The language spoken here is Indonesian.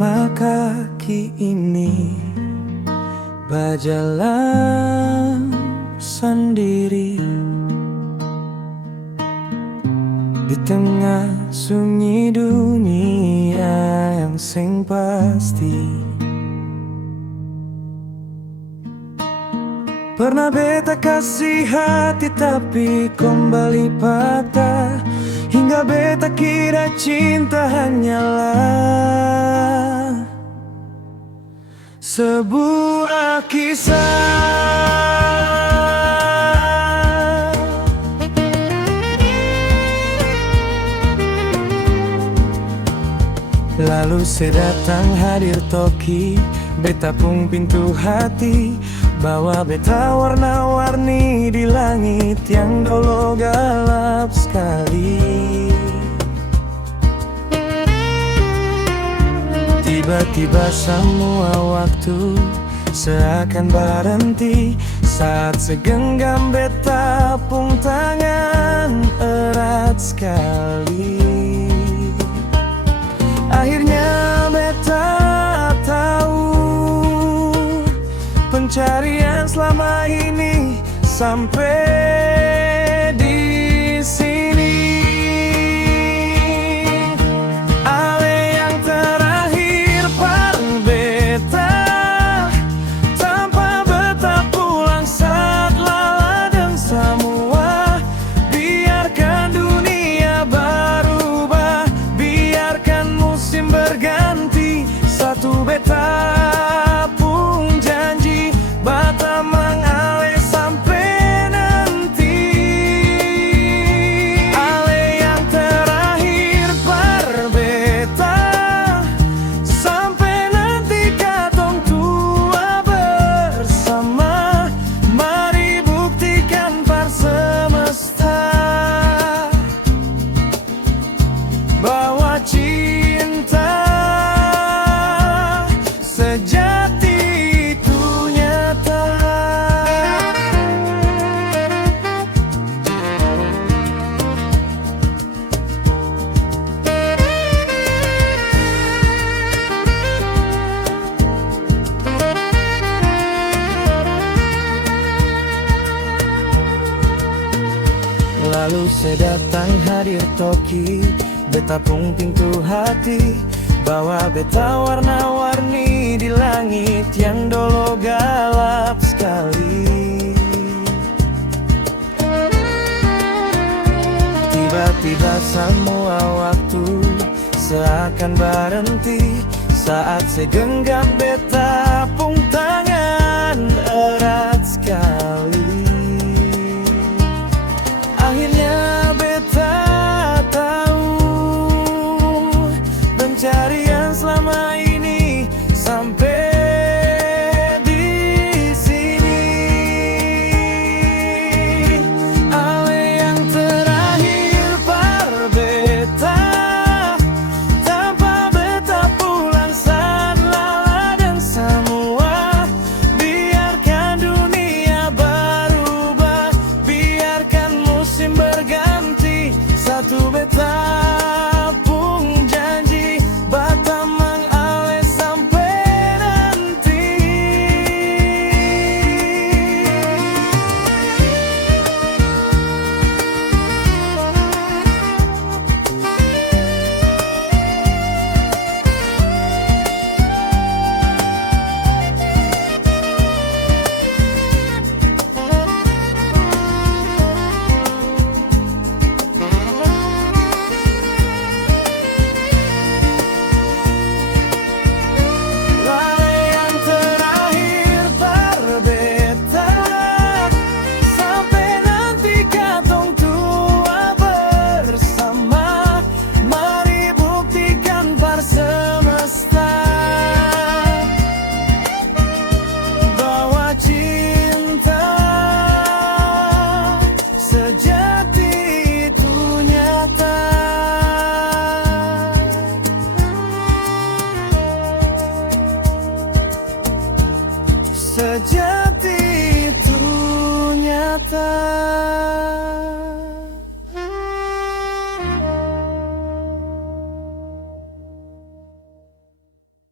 pertama kaki ini berjalan sendiri di tengah sunyi dunia yang sing pasti. Pernah beta kasih hati tapi kembali patah, hingga beta kira cinta hanyalah sebuah kisah. Lalu sedatang hadir toki, beta pung pintu hati, bawa beta warna-warni di langit yang dulu gelap sekali. Tiba-tiba semua waktu seakan berhenti saat segenggam beta pung tangan erat sekali. Akhirnya beta tahu pencarian selama ini sampai di sini. Ale yang terakhir par beta, tanpa beta pulang saat ladang semua. Biarkan dunia berubah, biarkan musim berganti, satu beta pun janji bata mengalir sampai nanti. Ale yang terakhir par beta, sampai nanti katong tua bersama. Mari buktikan par semesta bahwa cinta sejati itu nyata. Lalu sedatang hadir toki, beta pung pintu hati, bawa beta warna-warni di langit yang dulu gelap sekali. Tiba-tiba semua waktu seakan berhenti saat segenggam beta pung tangan erat sekali. Akhirnya beta tahu pencarian selama ini sampai di sini. Ale yang terakhir par beta, tanpa beta pulang saat lala dan semua. Biarkan dunia berubah, biarkan musim berganti, satu beta pung janji bata mengalir sampai nanti. Sejati itu nyata.